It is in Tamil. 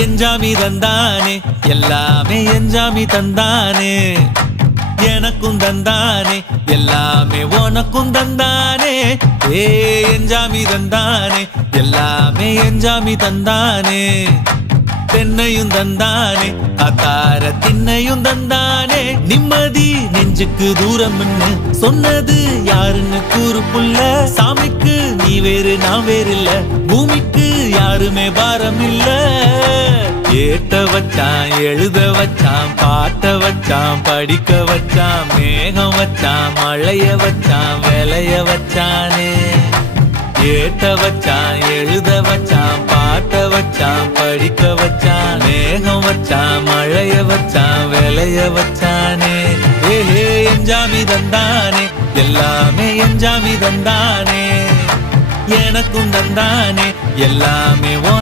எஞ்சாமி தந்தானே எல்லாமே எஞ்சாமி தந்தானே எனக்கும் தந்தானே எல்லாமே உனக்கும் தந்தானே ஏ எஞ்சாமி தந்தானே எல்லாமே எஞ்சாமி தந்தானே தென்னையும் தந்தானே அத்தார திண்ணையும் தந்தானே நிம்மதி நெஞ்சுக்கு தூரம்னு சொன்னது யாருன்னு கூறு புள்ள சாமிக்கு நீ வேறு நான் வேறு இல்ல பூமிக்கு யாருமே பாரம் இல்ல ஏட்ட வச்சான் எழுத வச்சான் பாட்ட வச்சான் படிக்க வச்சான் மேகம் வச்சான் மழைய வச்சான் விளைய வச்சானே ஏட்ட வச்சான் எழுத வச்சான் பாட்ட வச்சான் படிக்க வச்சான் மேகம் வச்சான் மழைய வச்சான் விளைய வச்சானே ஏஹே எஞ்சாமி தந்தானே எல்லாமே எஞ்சாமி தந்தானே எனக்கும் தந்தானே எல்லாமே